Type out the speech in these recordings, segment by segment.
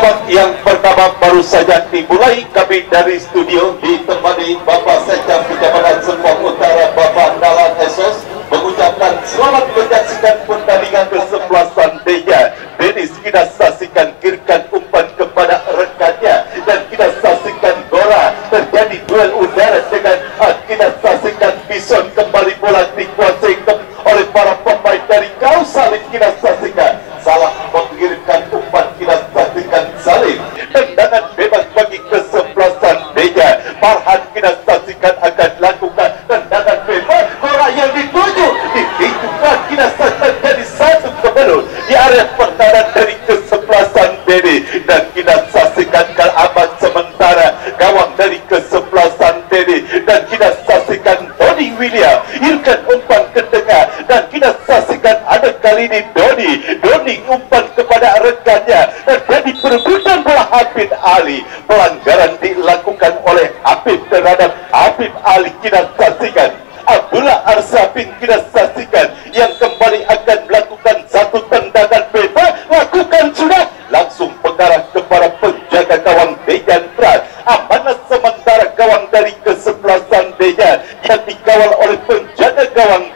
babak yang pertama baru saja dimulai. Kami dari studio ditemani Bapak Sekda Kecamatan Serpong Utara, Bapak Dalan Esos, mengucapkan selamat menyaksikan pertandingan kesebelasan Deja. Denis kita saksikan kirikan umpan kepada rekannya, dan kita saksikan Gora terjadi duel udara dengan kita saksikan Bison kembali bola dikuasai oleh para pemain dari Kau Salim. Kita saksikan salah mengirimkan umpan, kita saksikan Salim. Tendangan bebas bagi kesebelasan Deja. Farhan kita saksikan akan lakukan tendangan bebas. Gora yang dituju dihitungkan, kita saksikan jadi satu kebelut di area pertahanan dari kesebelasan Dedi, dan kita saksikan aman sementara gawang dari kesebelasan Dedi, dan kita saksikan Doni William irkan umpan ke tengah, dan kita saksikan ada kali ini Doni umpan kepada rekannya, terjadi perebutan bola Habib Ali. Pelanggaran dilakukan oleh Habib terhadap Habib Ali. Kita saksikan Abdullah Arsafin, kita saksikan yang kembali akan melakukan satu tendangan bebas, lakukan sudah langsung mengarah kepada penjaga gawang Dejan Pras. Amanah sementara gawang dari kesebelasan Dejan yang dikawal oleh penjaga gawang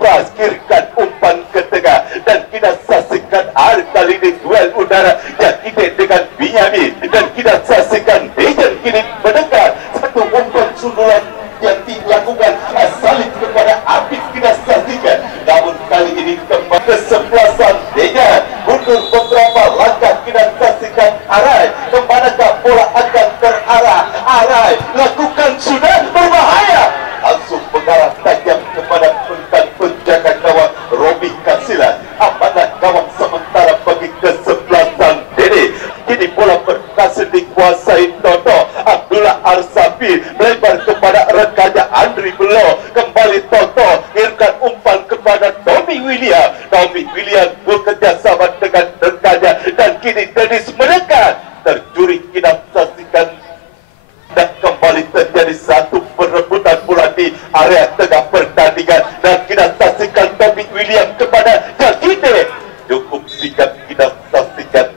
Pras kirikan umpan ke tengah, dan kita saksikan hari kali ini duel udara Jakite dengan Binyamin, dan kita saksikan Dejan kini mendekat satu umpan sundulan yang dilakukan Salim kepada Apif. Kita saksikan, namun kali ini kembali kesebelasan Deja mundur beberapa langkah. Kita saksikan Arai, kemanakah bola akan terarah. Arai lakukan sudah berbahaya, langsung mengarah tajam kepada penjaga gawang Robi Kasila. Amanah gawang sementara bagi kesebelasan Dede. Kini bola berhasil dikuasai Toto. Abdullah Arsafi melebar kepada rekannya Andri Belo. Kembali Toto irkan umpan kepada Tommy William. Tommy William bekerja sama dengan rekannya, dan kini Dennis mendekat. Tercuri kita saksikan, dan kembali terjadi satu perebutan bola di area tengah pertandingan, dan kita saksikan Tommy William kepada Jakite. Cukup sikap kita saksikan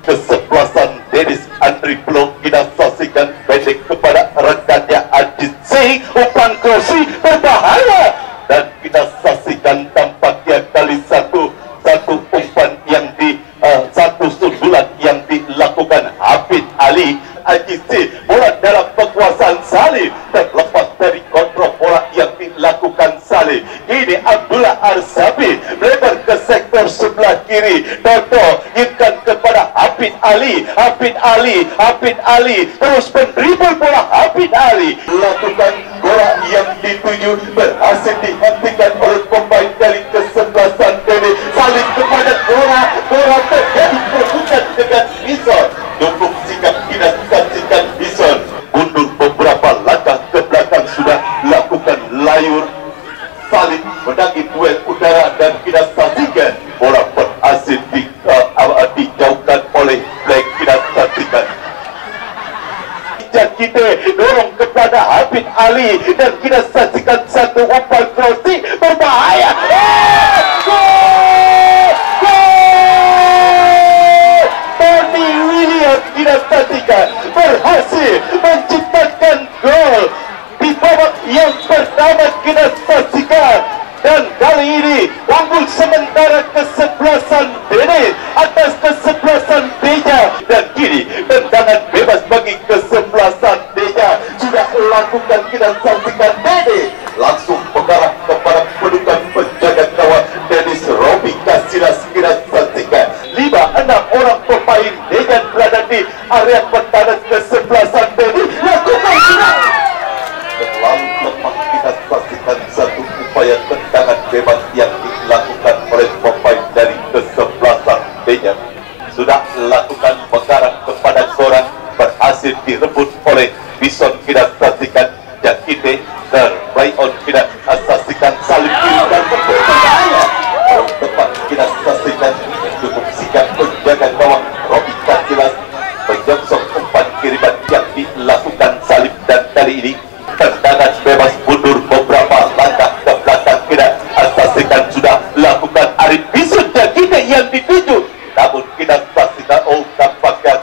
kesebelasan Dennis Andri Belo. Kita saksikan pendek kepada rekannya Ajit Singh, umpan krosi berbahaya, dan kita saksikan tampaknya kali satu umpan yang satu sundulan yang dilakukan Habib Ali. Ajit Singh bola dalam penguasaan Salim, terlepas dari kontrol bola yang dilakukan Salim. Ini Abdullah Arsabi melebar ke sektor sebelah kiri. Toto ingin kepada Habib Ali. Habib Ali terus menerima bola. Habib Ali lakukan bola yang dituju berhasil dihentikan oleh pemain dari kesebelasan Dede. Salim kepada Gora terjadi perebutan dengan Bison. Cukup sikap kita saksikan Bison mundur beberapa langkah ke belakang, sudah lakukan layur. Salim menangi duel udara, dan kita saksikan bola berhasil dijauhkan oleh Black. Kita saksikan kita dorong kepada Habib Ali, dan kita saksikan satu umpan crossing berbahaya. Tony William kita saksikan berhasil menciptakan gol di babak yang pertama. Kita saksikan, dan kali ini unggul sementara kesebelasan Dede atas kesebelasan Deja, dan kini tendangan bebas bagi kesebelasan Deja sudah lakukan. Kita saksikan Dede langsung mengarah kepada pendudukan penjaga gawang Dennis Robi Kasilas. Kita saksikan 5-6 orang pemain Deja berada di area pertahanan kesebelasan Dede. Lakukan sudah terlalu lemah. Kita saksikan satu upaya tendangan bebas yang dilakukan oleh pemain dari kesebelasan Deja. Sudah lakukan mengarah kepada Gora, berhasil direbut oleh Bison. Kita saksikan Jakite play on. Kita saksikan Salim dan berbahaya. Tepat kita saksikan cukup sikap penjaga gawang Robi Kasilas menyongsong umpan kiriman yang dilakukan Salim, dan kali ini tendangan bebas mundur beberapa langkah ke belakang. Kita saksikan sudah lakukan Arif Bison Jakite yang dituju, namun kita saksikan tampaknya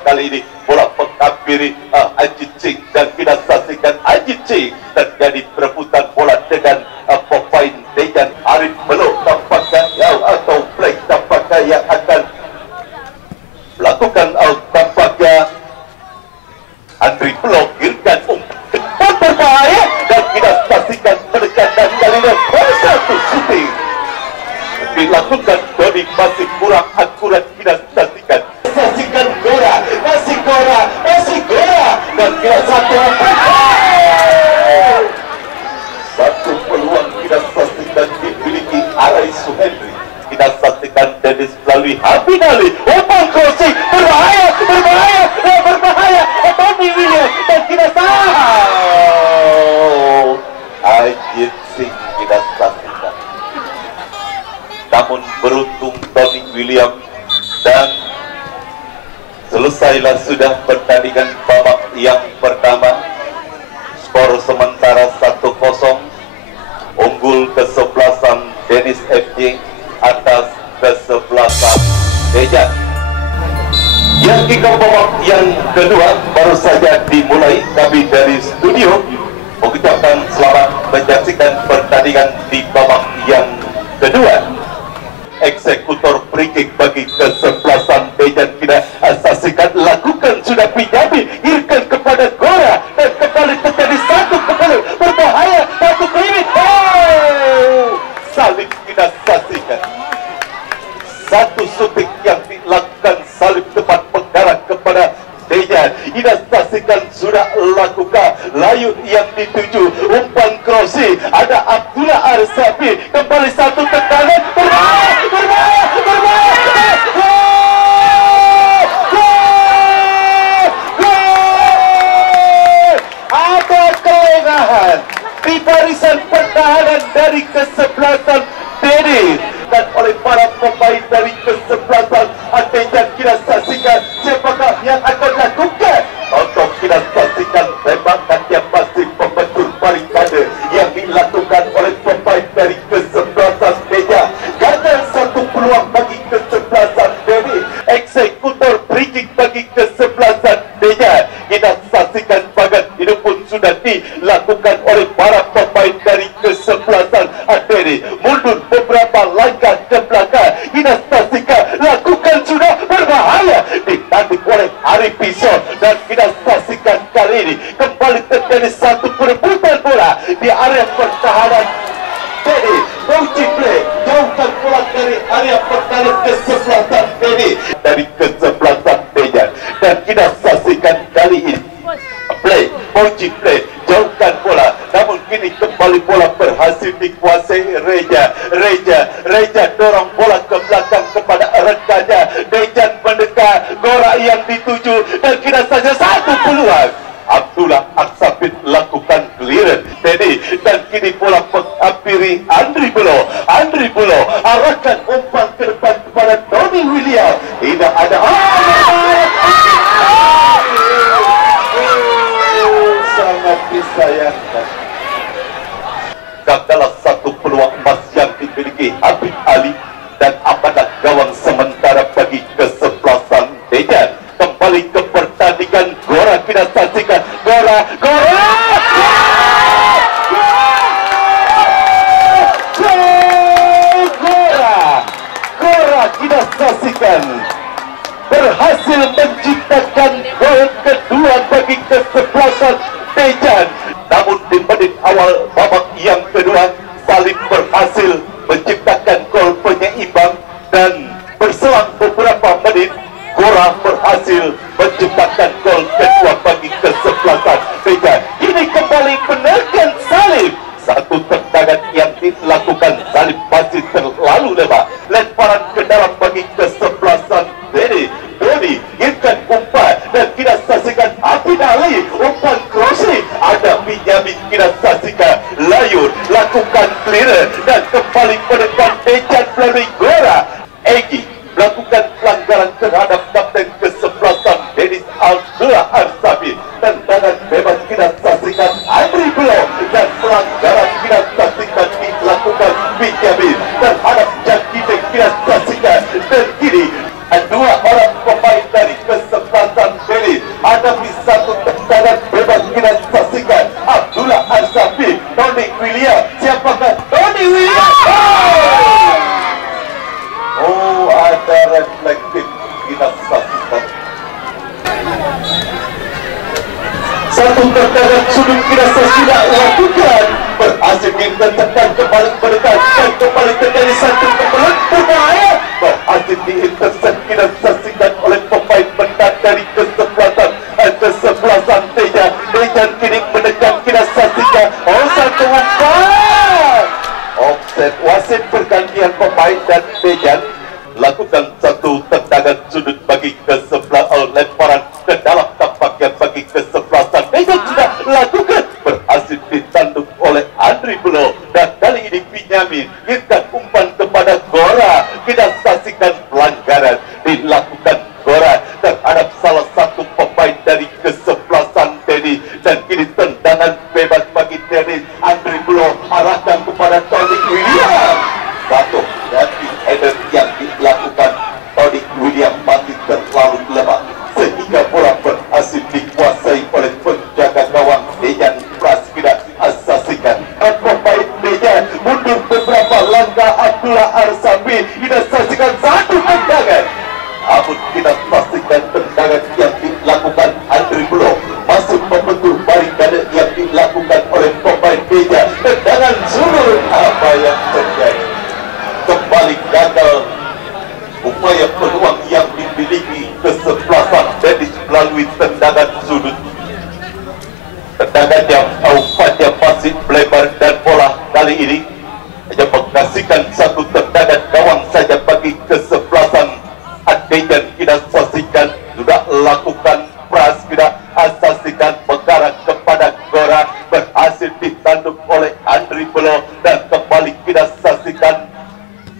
lakukan tampaknya Andri blokirkan umpan berbahaya dan kita saksikan pendekatan kali ini satu shooting dilakukan. Doni masih kurang akurat, kita saksikan Gora, masih Gora dan kita satu peluang kita saksikan dimiliki Arai Suhendri. Kita saksikan Dennis melalui Habib Ali, umpan crossing berbahaya Tommy William dan kita tahu Ajit Singh kita saksikan, namun beruntung Tommy William dan selesailah sudah pertandingan babak yang pertama. Skor sementara 1-0 unggul kesebelasan Dennis FC atas kesebelasan Dejan. Yang di babak yang kedua baru saja dimulai. Kami dari studio mengucapkan selamat menyaksikan pertandingan di babak yang kedua. Eksekutor free kick bagi kesebelasan Dejan kita saksikan, lakukan sudah Pinjabi, irkan kepada Gora dan kembali terjadi satu kembali berbahaya, satu klinik. Salib kita saksikan, satu shooting yang dilakukan Salib tepat mengarah kepada Dejan. Kita saksikan sudah lakukan layut yang dituju, umpan crossing, ada Abdullah Arsafi, kembali satu tekanan berbahaya. Ada kelengahan di barisan pertahanan dari kesebelasan Dennis dan oleh para pemain dari kesebelasan Dejan. Kita saksikan siapakah yang akan lakukan untuk kita saksikan tembakan yang masih membentur barikade yang dilakukan oleh pemain dari kesebelasan Dejan. Gagal satu peluang bagi kesebelasan Dennis. Eksekutor free kick bagi kesebelasan Dejan. Kita saksikan bagan ini pun sudah dilakukan oleh para pemain dari kesebelasan Dennis. Mundur beberapa langkah ke belakang. Kita saksikan lakukan sudah berbahaya, ditanduk oleh Arif Pisau dan kita saksikan kali ini kembali terjadi satu perebutan bola di area pertahanan. Jadi Bauchi play, jauhkan bola dari area pertahanan kesebelasan dari kesebelasan Dejan dan kita saksikan kali ini play, Bauchi play, jauhkan bola, namun kini kembali bola berhasil dikuasai Reja dorong bola ke belakang kepada rekannya. Dejan mendekat, Gora yang dituju dan kita saja satu peluang. Abdullah Aksabit lakukan clearance Teddy dan kini bola menghampiri Andri Bulo arahkan umpan ke depan kepada Tony William. Tidak ada sangat disayangkan. Gagalah satu peluang emas yang dimiliki Habib Ali dan amanah gawang sementara bagi kesebelasan Dejan. Kembali ke pertandingan Gora, kita saksikan Gora kita saksikan berhasil menciptakan gol kedua bagi kesebelasan Dejan. Namun di menit awal babak yang kedua, Salib berhasil menciptakan gol penyeimbang dan berselang beberapa menit Gora berhasil menciptakan gol kedua bagi kesebelasan Dejan. Ini kembali menekan Salib. Satu tendangan yang dilakukan Salib masih terlalu lebar. Lemparan ke dalam bagi kesebelasan Doni irkan umpan dan kita saksikan Habib Ali, umpan crossing, ada Pinjamin, kita saksikan layut, lakukan clear dan kembali menekan Dejan melalui Gora. Egy melakukan pelanggaran terhadap kapten kesebelasan Dennis Abdullah Arsabi. Tendangan bebas kita saksikan Andri Bulo dan pelanggaran kita saksikan dilakukan Pinjamin terhadap Jakite, kita saksikan satu tendangan sudut kita sudah lakukan, berhasil ditekan kembali mendekat dan kembali terjadi satu kebetulan berbahaya, berhasil diintercept kita saksikan oleh pemain bentang dari kesebelasan Teja. Dejan kini mendekat kita saksikan satu umpan offset. Wasit pergantian pemain dan Dejan lakukan satu tendangan sudut bagi kesebelasan, lemparan ke dalam tampaknya bagi kesebelasan. Dejan sudah lakukan, berhasil ditanduk oleh Andri Bulo, dan kali ini Binyamin berikan umpan kepada Gora. Kita saksikan pelanggaran dilakukan Gora terhadap salah satu pemain dari kesebelasan Dedi, dan kini tendangan bebas bagi Dedi. Andri Bulo arahkan kepada Tony William. Satu dari header yang dilakukan Tony William masih terlalu lemah sehingga bola berhasil dikuasai oleh penjaga gawang Dejan Praskida. Saksikan pemain Dejan mundur beberapa langkah. Abdullah Arsabi, kita saksikan satu tendangan, namun kita saksikan tendangan yang dilakukan Andri Bulo masuk membentur barikade yang dilakukan oleh pemain Dejan. Tendangan sudut, apa yang terjadi? Kembali gagal upaya peluang yang dimiliki kesebelasan Dedis melalui tendangan sudut. Tendangan yang umpannya masih melebar dan bola kali ini hanya menghasilkan satu tendangan gawang saja bagi kesebelasan Dejan. Kita saksikan sudah lakukan pras, kita saksikan mengarah kepada Gora, berhasil ditanduk oleh Andri Bulo, dan kembali kita saksikan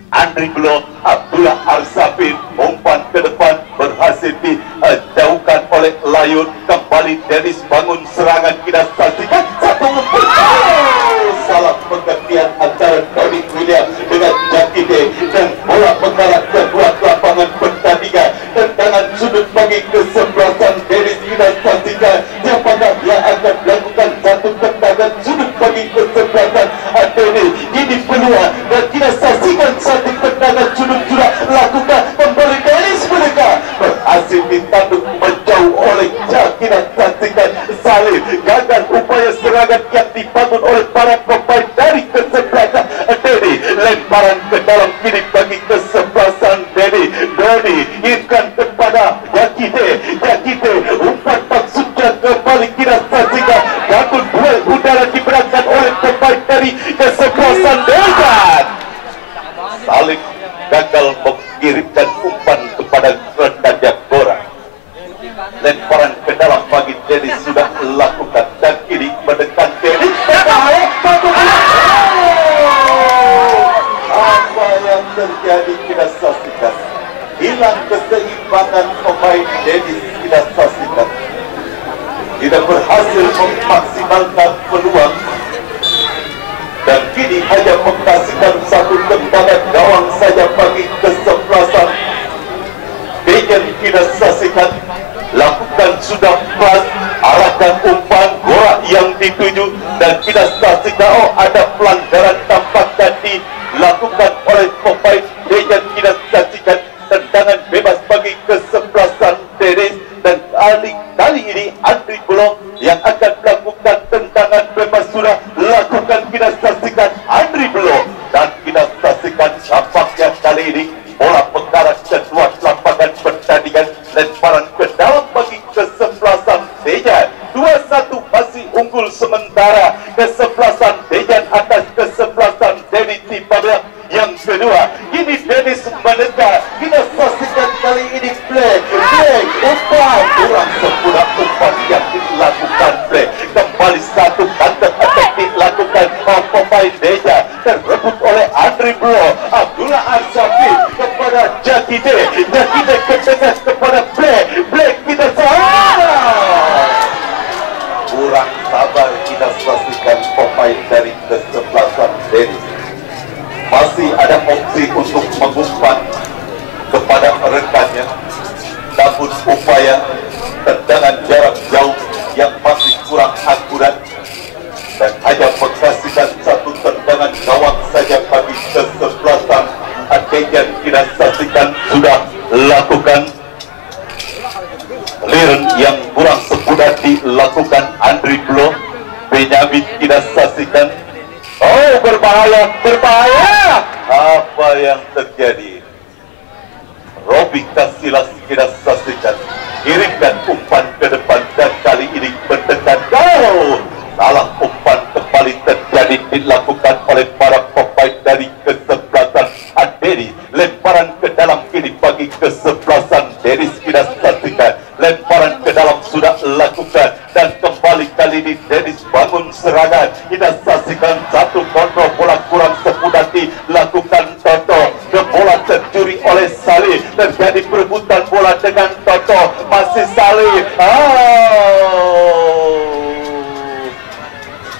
Andri Bulo. Abdullah Arsafin umpan ke depan berhasil dijauhkan oleh Layun. Kembali Dennis bangun serangan, kita saksikan satu umpan. Salah pengertian antara Tony William dengan Jakide, dan bola mengarah ke dua lapangan pertandingan. Tendangan sudut bagi kesebelasan Dennis. Kita saksikan siapakah yang akan melakukan satu tendangan sudut bagi kesebelasan Dennis. Ini peluang, dan kita saksikan satu tendangan sudut sudah lakukan. Kembali Dennis mereka berhasil ditanduk menjauh oleh Kita saksikan Salim. Gagal upaya serangan yang dibangun oleh para pemain dari kesebelasan Dedi. Lemparan ke dalam kiri bagi kesebelasan Dedi. Doni inkan kepada Jakite. Jakite umpan maksudnya kembali kita saksikan. Namun duel udara diberangkat oleh pemain dari kesebelasan Dejan. Salim gagal mengirimkan umpan kepada Rendaja Gora. Lemparan ke dalam bagi Dedi sudah lakukan, dan kini mendekat Dedi. Apa yang terjadi kita saksikan. Hilang keseimbangan pemain Dedi. Kita saksikan tidak berhasil memaksimalkan peluang, dan kini hanya menghasilkan satu tendangan gawang saja bagi kesebelasan Dejan. Kita saksikan lakukan sudah pas, arahkan umpan Gora yang dituju, dan kita saksikan ada pelanggaran tampaknya dilakukan oleh pemain Dejan. Kita saksikan tendangan bebas bagi kesebelasan Dedes, dan kali ini Andri Bulo yang akan melakukan tendangan bebas sudah lakukan. Kita saksikan Andri Bulo, dan kita saksikan nampaknya kali ini bola mengarah ke dua lapangan pertandingan. Lemparan ke dalam bagi kesebelasan Dejan. 2-1 masih unggul sementara kesebelasan Dejan atas kesebelasan Dedi Tipabel. Yang kedua, kini Dennis mendekat. Kita saksikan kali ini play umpan kurang sempurna umpan yang dilakukan play. Kembali satu counter attack dilakukan pemain Dejan, terrebut oleh Andri Bulo. Abdullah Arsafi kepada Jakide. Jakide kedekat kepada play kita kurang sabar. Kita saksikan pemain dari kesebelasan Dennis masih ada opsi untuk mengumpan kepada rekannya, namun upaya tendangan jarak jauh yang masih kurang akurat, dan hanya menghasilkan satu tendangan gawang saja bagi kesebelasan Dejan. Kita saksikan sudah lakukan clearance yang kurang sempurna sudah dilakukan Andri Blo. Benyamin kita saksikan. Oh, berbahaya, berbahaya. Apa yang terjadi? Robi Kasilas kita saksikan. Kirimkan umpan ke depan dan kali ini mendekat. Oh, salah umpan kembali terjadi dilakukan oleh para pemain dari kesebelasan Aderi. Lemparan ke dalam kini bagi kesebelasan Denis kita saksikan. Lemparan ke dalam sudah lakukan dan kembali kali ini Denis bangun serangan. Kita saksikan satu kontrol bola kurang sepudati lakukan Toto. Ke bola tercuri oleh Salih. Terjadi perebutan bola dengan Toto. Masih Salih.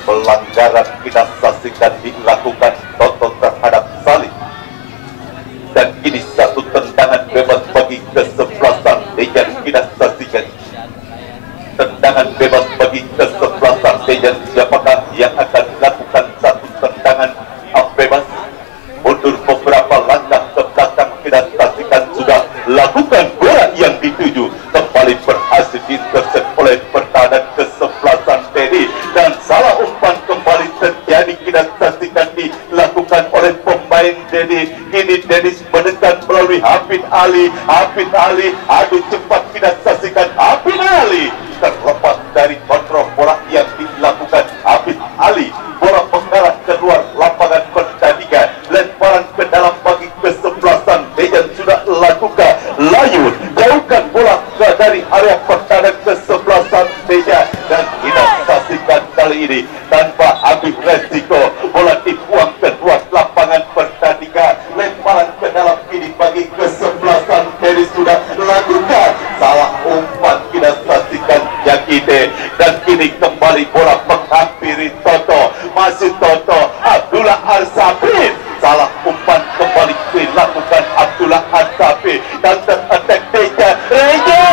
Pelanggaran kita saksikan dilakukan Toto terhadap Salih. Dan ini satu tendangan bebas bagi kesebelasan Dejan kita saksikan. Tendangan bebas bagi kesebelasan Dejan. Siapakah yang akan melakukan satu tendangan bebas? Mundur beberapa langkah ke belakang kita saksikan sudah lakukan bola yang dituju. Kembali berhasil diintercept oleh pertahanan kesebelasan Teddy. Dan salah umpan kembali terjadi kita saksikan dilakukan oleh pemain Teddy. Ini Dennis menekan melalui Hafid Ali. Hafid Ali adu cepat kita saksikan. Hafid Ali terlepas dari kontrol bola yang dilakukan Hafid Ali. Bola mengarah keluar lapangan pertandingan. Lemparan ke dalam bagi kesebelasan Dejan sudah lakukan. Layu jauhkan bola dari area pertahanan kesebelasan Dejan. Dan kita saksikan kali ini tanpa ambil resiko bola dibuang keluar lapangan pertandingan. Lemparan ke dalam ini bagi kesebelasan Denis sudah lakukan. Salah umpan kita saksikan Jakite. Dan kini kembali bola menghampiri Toto. Masih Toto. Abdullah Arsafi. Salah umpan kembali dilakukan Abdullah Arsafi. Dan ter-attack Dejan. Reja.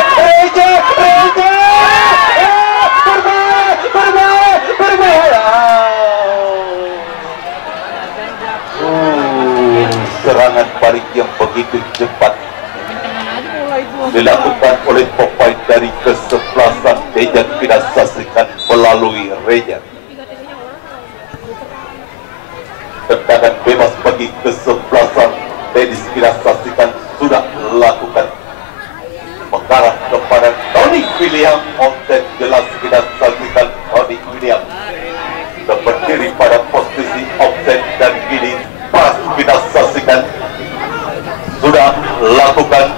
Serangan balik yang begitu cepat dilakukan oleh pemain dari kesebelasan Dejan kita saksikan melalui Reja. Tendangan bebas bagi kesebelasan Denis kita saksikan sudah lakukan. Mengarah kepada Tony William. Offset jelas kita saksikan Tony William berdiri pada posisi offset dan kini pas kita saksikan sudah lakukan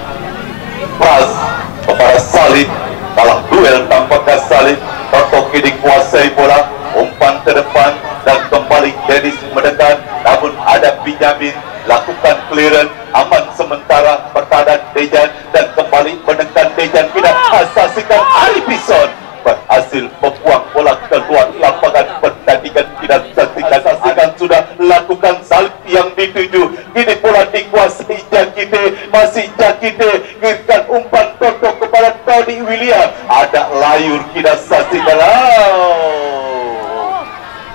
pas kepada Salih. Kalah duel tampaknya Salih. Toto kini kuasai bola. Umpan ke depan dan kembali Dennis mendekat. Namun ada Benyamin lakukan clearance. Aman sementara pertahanan Dejan dan kembali menekan Dejan. Kita saksikan Ali Bison berhasil membuang bola keluar lapangan pertandingan. Kita saksikan sudah lakukan salib yang dituju. Kini bola dikuasai Jakite. Masih Jakite kirimkan umpan Toto kepada Tony William. Ada layur kita saksikan.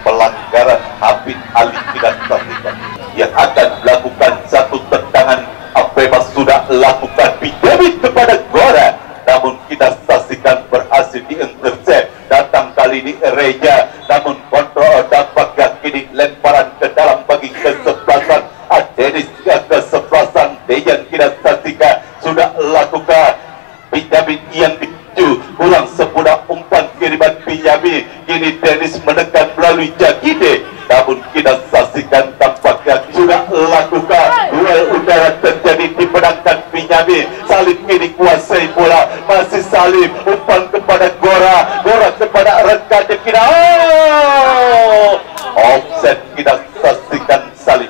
Pelanggaran Hafid Ali kita saksikan yang akan melakukan satu tendangan bebas sudah lakukan Benyamin kepada Gora. Namun kita saksikan berhasil diintercept. Datang kali ini Reja. Namun kontrol dapat kini lemparan ke dalam bagi kesebelasan Denis. Kesebelasan Dejan kita saksikan sudah lakukan. Benyamin yang dituju kurang sempurna umpan kiriman Benyamin. Kini Dennis menekan melalui Jakite. Namun kita saksikan tampaknya sudah lakukan. Duel udara terjadi dimenangkan Benyamin. Salib kini kuasai bola. Masih Salib. Umpan kepada Gora. Gora kepada rekannya kita. Offset kita saksikan Salib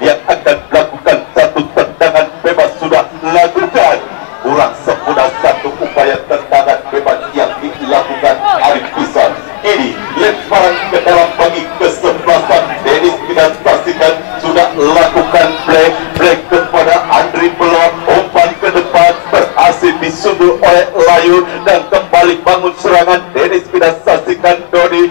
yang akan melakukan satu tendangan bebas sudah lakukan. Kurang sempurna satu upaya tendangan bebas yang dilakukan Arif Bison. Ini lemparan ke dalam bagi kesebelasan Denis kita saksikan sudah lakukan break kepada Andri Belon. Umpan ke depan berhasil disundul oleh Layu dan kembali bangun serangan Denis kita saksikan Doni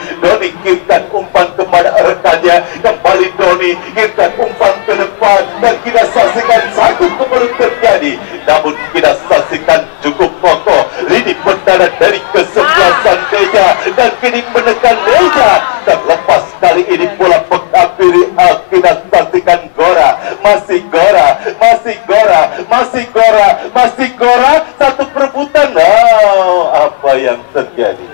kirimkan umpan kepada rekannya. Kembali Doni kirimkan umpan ke depan dan kita saksikan satu kembali terjadi. Namun kita saksikan cukup kokoh. Lini mendarat dari kesebelasan Deja dan kini menekan Deja. Terlepas kali ini bola menghampiri Alkina. Saksikan Gora, masih Gora, masih Gora, masih Gora, masih Gora. Satu perebutan. Apa yang terjadi?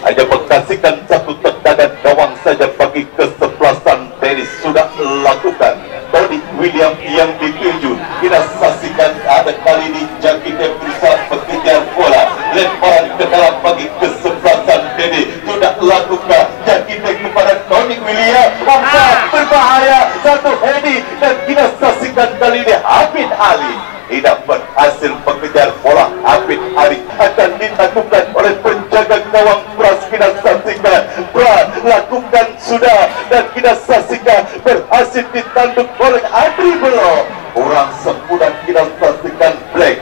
Hanya mengkasihkan satu tendangan gawang saja bagi kesebelasan Dennis sudah lakukan. Tony William yang dituju. Kita saksikan ada kali ini Jaki dia berusaha mengejar bola. Lemparan ke dalam bagi kesebelasan Dennis sudah lakukan. Jaki dia kepada Tony William. Berbahaya satu heading dan kita saksikan kali ini Hafid Ali tidak berhasil mengejar bola. Hafid Ali akan dilakukan oleh penjaga gawang Pras. Kita saksikan Pras lakukan sudah dan kita saksikan berhasil ditanduk oleh Adri Belo. Kurang sempurna kita saksikan Black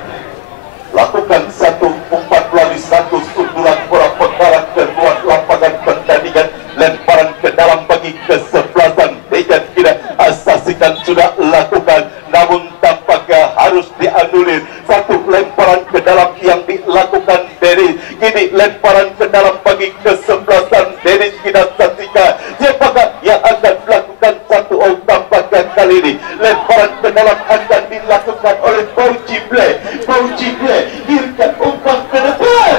lakukan satu umpan melalui satu sundulan bola mengarah ke luar lapangan pertandingan. Lemparan ke dalam bagi kesebelasan Deja kita saksikan sudah lakukan, namun tampaknya harus dianulir. Satu lemparan ke dalam yang dilakukan Dennis. Kini lemparan ke dalam bagi kesebelasan Dennis kita saksikan. Siapakah yang akan melakukan satu tampaknya kali ini lemparan ke dalam akan dilakukan oleh Bauchi Play. Bauchi Play kirimkan umpan ke depan.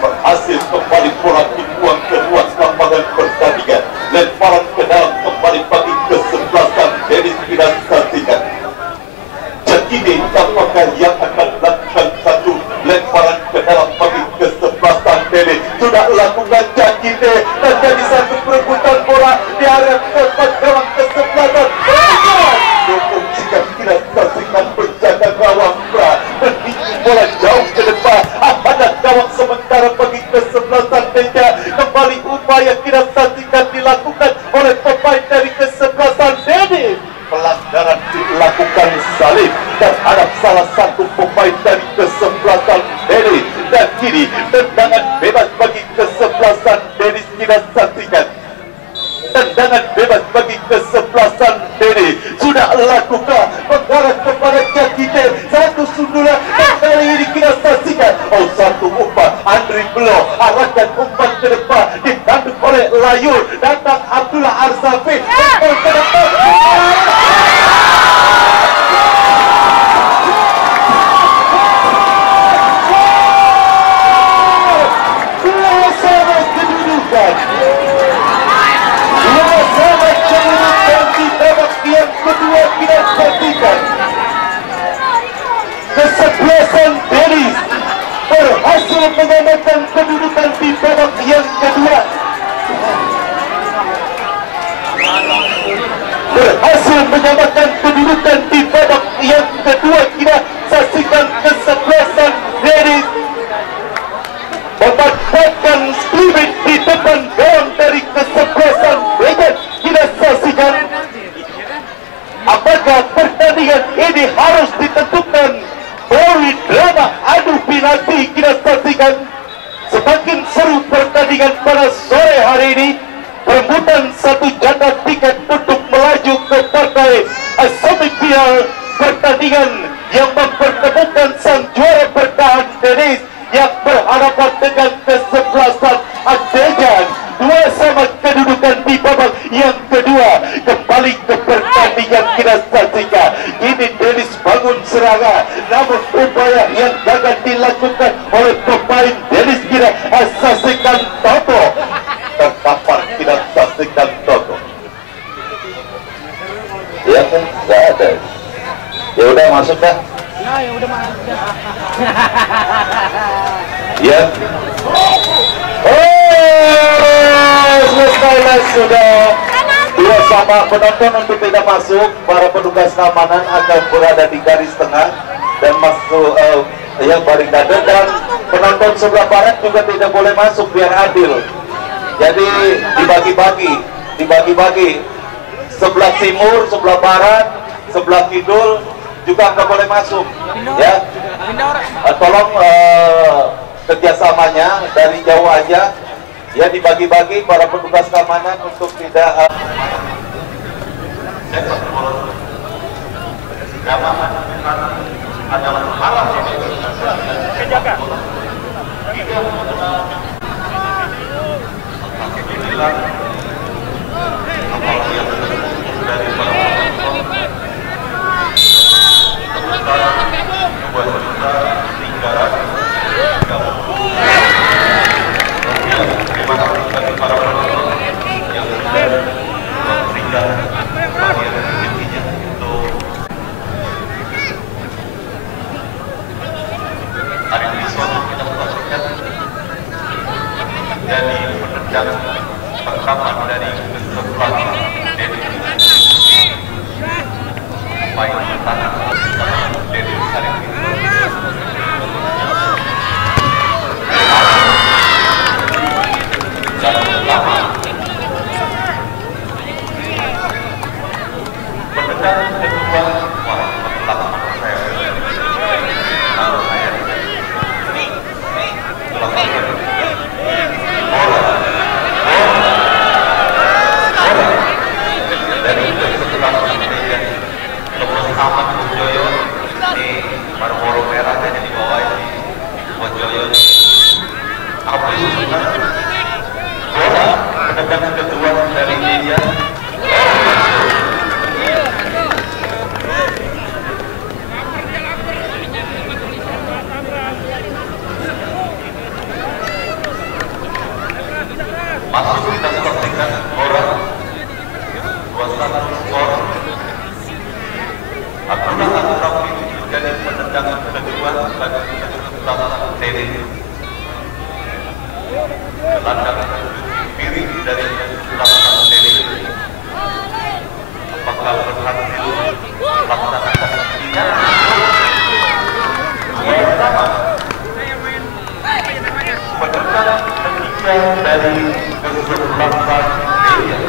Berhasil kembali bola dibuang ke luar lapangan pertandingan. Lemparan ke dalam kembali bagi kesebelasan Dennis kita saksikan. Jadi apakah yang akan melakukan satu lemparan ke dalam bagi kesebelasan Dennis? Sudah lakukan Jakite dan jadi satu perebutan bola di area tempat gawang kesebelasan. Dukung jika kita saksikan berjaga gawang Pra meninggi bola jauh ke depan. Ada gawang sementara bagi kesebelasan Deja. Kembali upaya kita saksikan dilakukan oleh pemain dari kesebelasan Dennis. Pelanggaran dilakukan Salib terhadap salah satu pemain dari kesebelasan Dennis dan kini tendangan bebas bagi kesebelasan Dennis kita saksikan. Tendangan bebas bagi kesebelasan Dennis sudah lakukan mengarah kepada Jakite. Satu sundulan dan kali ini kita saksikan satu umpan Andri Belo arahkan umpan ke depan ditanduk oleh Layur. Datang Abdullah Arsafi umpan ke depan. Suasana kedudukan di babak yang kedua kita saksikan. Kesebelasan Dennis berhasil mengamankan kedudukan di babak yang kedua. Berhasil menyamakan kedudukan di babak yang kedua. Kita saksikan kesebelasan Dennis memanfaatkan limit di depan gawang dari kesebelasan Deja. Kita saksikan apakah pertandingan ini harus ditentukan melalui drama adu penalti. Kita saksikan semakin seru pertandingan pada sore hari ini. Perebutan satu jatah tiket untuk melaju ke partai semifinal pertandingan yang mempertemukan sang juara bertahan Dennis yang berhadapan dengan kesebelasan Deja. Dua sama kedudukan di babak yang kedua. Kembali ke pertandingan kita saksikan. Kini Dennis bangun serangan, namun upaya yang gagal dilakukan oleh pemain Dennis kita saksikan Toto. Terkapar kita saksikan Toto. Ya kan, nggak ada. Ya udah masuk dah. Ya udah masuk dah. Ya. Selesai sudah. Dua sama penonton untuk tidak masuk. Para petugas keamanan akan berada di garis tengah dan masuk yang barikade, dan penonton sebelah barat juga tidak boleh masuk biar adil. Jadi dibagi-bagi. Sebelah timur, sebelah barat, sebelah kidul juga nggak boleh masuk. Ya, tolong kerjasamanya dari jauh aja. Ya, dibagi-bagi para petugas keamanan untuk tidak adalah malam Penerapan dari kesempatan baik tanah dari Sarif dan lama penendang kedua Ahmad Bojoyo di Marmoro Merah dan di bawah ini Bojoyo apa itu bola penendang kedua dari dia masuk kita saksikan orang 2-1 skor. Abdullah Al-Rafi menjadi penendang kedua bagi kesempatan seri. Gelandang kiri dari kesempatan seri. Apakah berhasil melaksanakan tiga? Yang pertama, penendang ketiga dari kesempatan seri.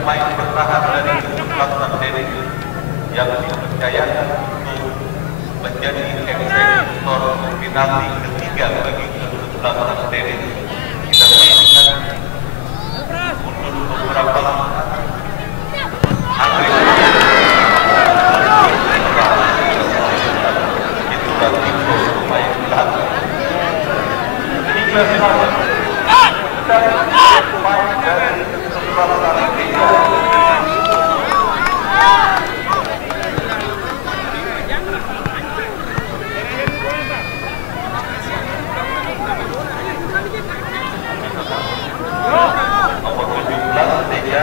Pemain bertahan dari kesempatan seri yang dipercayakan untuk menjadi eksekutor penalti ketiga bagi kesempatan seri. Kita saksikan untuk beberapa langkah. Itulah tipe pemain belakang. Tiga penalti dari pemain dari kesempatan ketiga. Nomor 17 Teja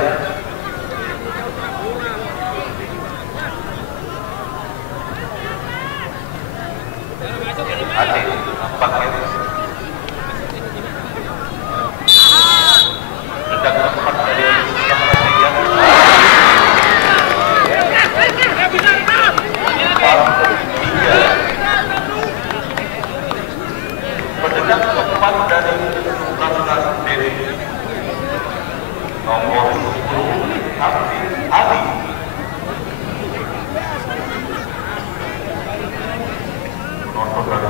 Ade nampaknya sedang tepat dari Teja penendang keempat dari kesempatan seri nomor 10 Ali nomor dari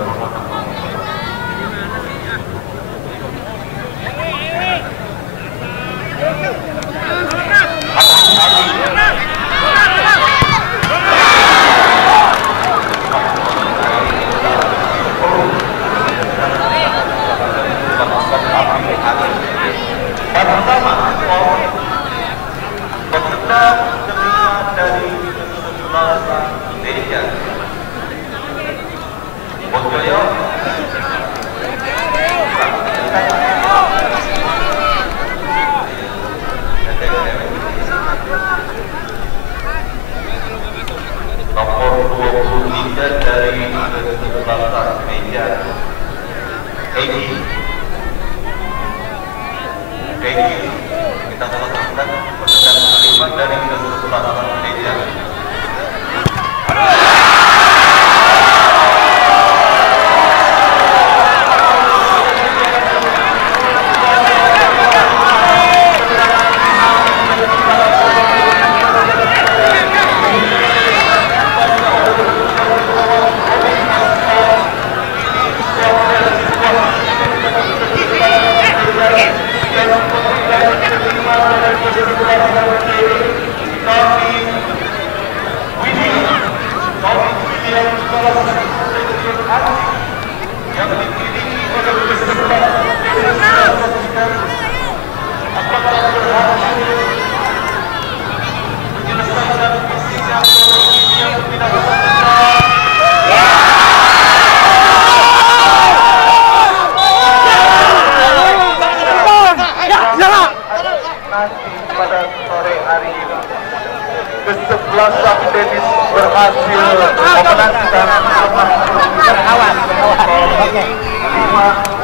nomor 23 dari Nanti pada sore hari ini kesebelasan tenis berhasil memenangkan 5